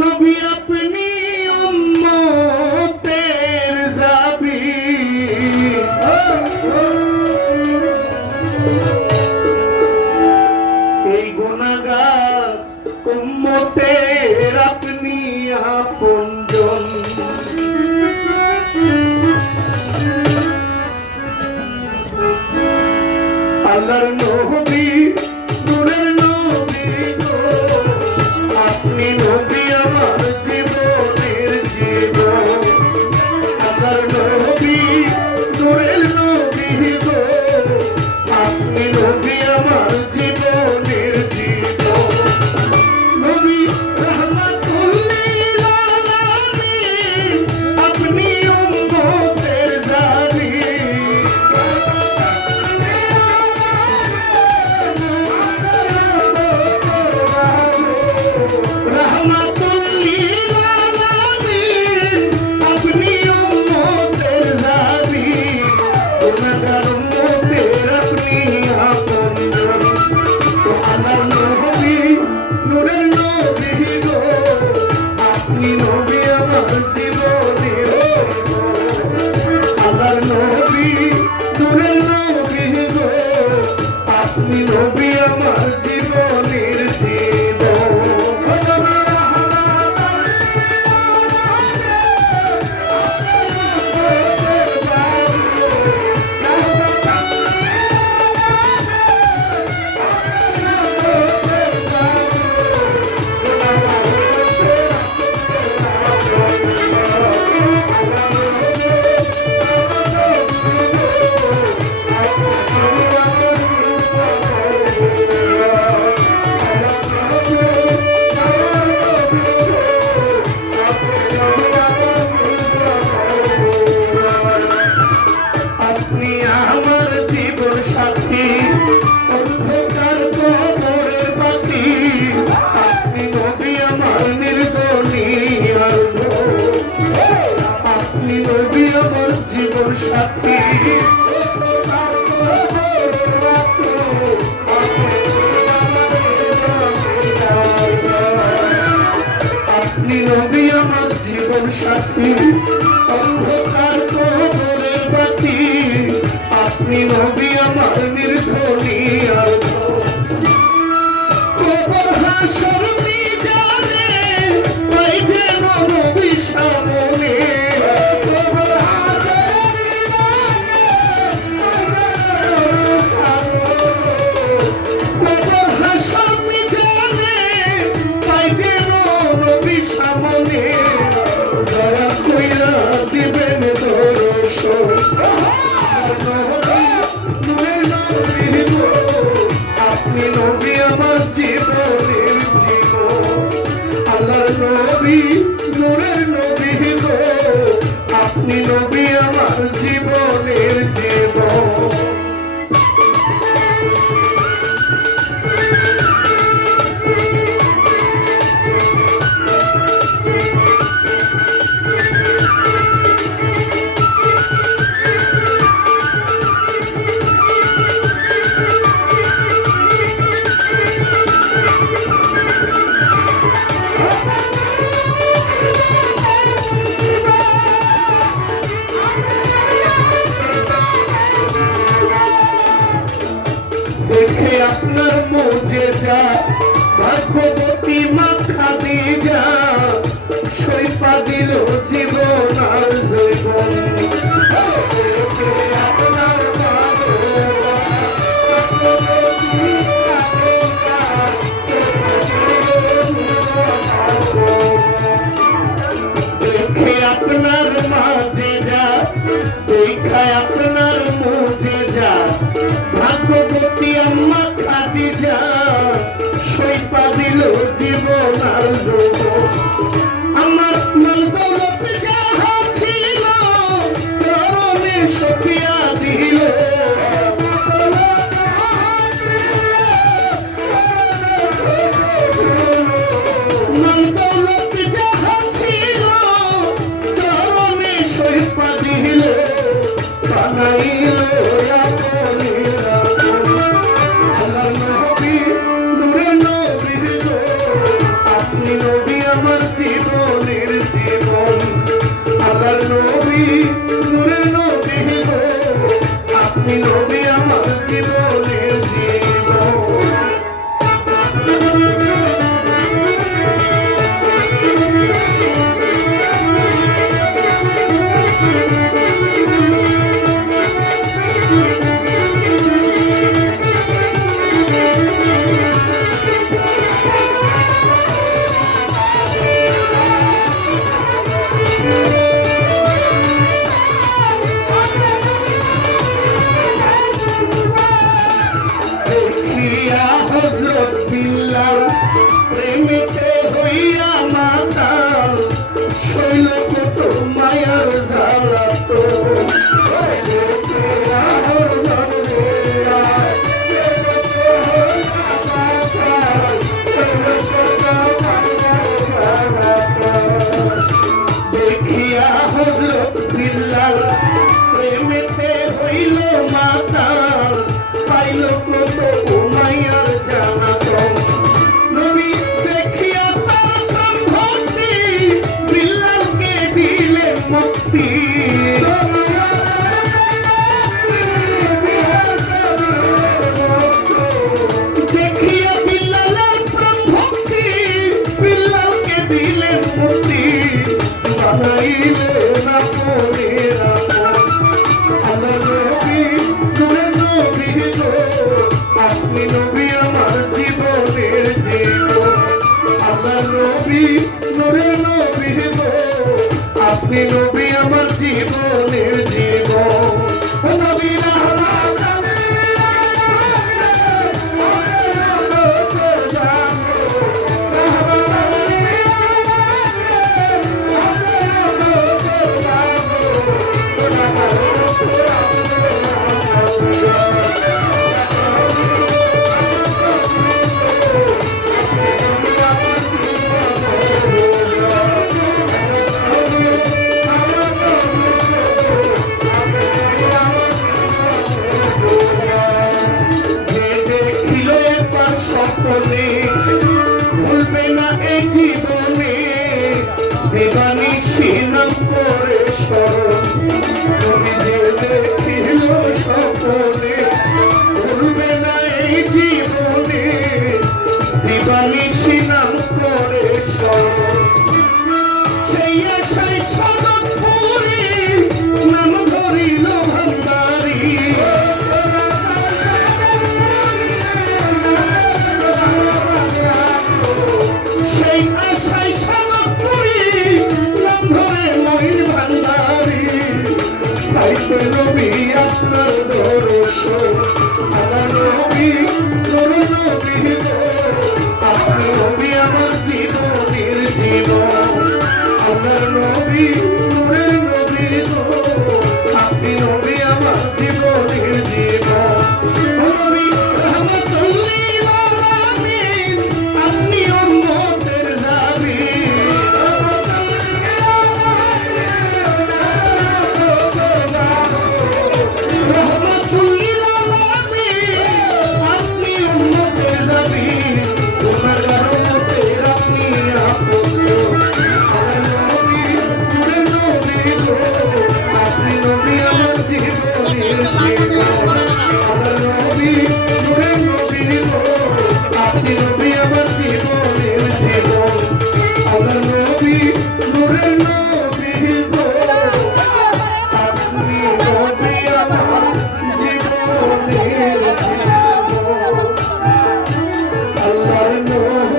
नबी अपनी उम्मतेर जाबी এই গুনাহগার উম্মতের আপনি আপনজন আল্লাহর নবী নূরের নবী গো আপনি নবী আমার জীবনের জীবন আল্লাহর নবী নূরের নবী গো আপনি নবী আমার জীবনের জীবন নবী রাহমাতুল লিল আলামিন আপনি উম্মতের জানি নবী আমার জীবনের আপনি আমার জীবন সাথী অন্ধকার কবরের বাতি আপনি নবী আমার নির্দনী আলো আপনি নবী আমার জীবন সাথী আপনি নবী আমার জীবন সাথী অন্ধকার কবরের বাতি আপনি নবী আমার নির্ধনী আলো কবর হাসর মিজানে ওই যেন নবী সামনে কবর হাসর মিজানে ওই যেন নবী সামনে দয়া কইরা দিবেন দর্শন আপনি নবী আমার জীবনের জীবন আল্লাহর নবী নূরের নবী গো আপনি নবী আমার জীবনের জীবন দেখে আপনার মুজেজা ভাগ্যবতী মা খাদিজা সইপা দিল জীবন আর জীবন আপনার দেখে আপনার মাঝে যা দেখায় আপনার মুজে যা ভাগ্যবতী আম্মা খাদিজা সইপা দিল জীবন আর যৌবন আমার মাল দৌলত যাহা ছিল চরণে সপিয়া দিল মাল দৌলত যাহা ছিল চরণে সইপা দিল বানাইল প্রেমেতে হইয়া মাতাল শৈল কত মায়ার জ্বালা তো দেখিয়া হযরত বিল্লাল প্রেমেতে হইল মাতাল পাইল কত মায়ার জ্বালা তো নবী দেখিয়া তার প্রাণ ভক্তি বিল্লালকে দিলেন মুক্তি দেখিয়া বিল্লালের প্রাণ ভক্তি বিল্লালকে দিলেন মুক্তি বানাইলেন আপনের আপন আল্লাহ নবী নূরের নবী গো আপনি নবী আমার জীবনের জীবন আল্লাহ নবী নূরের নবী গো আপনি নবী আমার জীবনের জীবন ও নবী স্বপ্নে ভুলবে না এই জীবনে দেবানি সিনাম করে স্মরণ তুমি যে দেখিল স্বপ্নে ভুলবে না এই জীবনে দেবানি সিনাম করে স্মরণ সেই আশায় সদত পুরি নাম ধরিল ভান্ডারি সেই আশায় সদত পুরি নাম ধরে মই ভান্ডারি তাই তো নবী আপনার দর্শন আল্লাহ নবী নূর নবী গো আপনি নবী আমার জীবনের জীবন আল্লাহ নবী নূরের নবী গো আপনি নবী আমার জীবনের জীবন ও নবী রহমতুল্লিল আলামিন আপনি উম্মতের জামিন রহমতুল্লিল আলামিন আপনি উম্মতের জামিন তোমার রহমতের আপনি আপন আল্লাহ নবী নূরের নবী গো আপনি নবী আমার জীবনের জীবন আল্লাহ নবী নূরের নবী গো আপনি নবী আমার জীবনের জীবন আল্লাহ নবী নূরের নবী গো আপনি নবী আমার জীবনের জীবন আল্লাহর নবী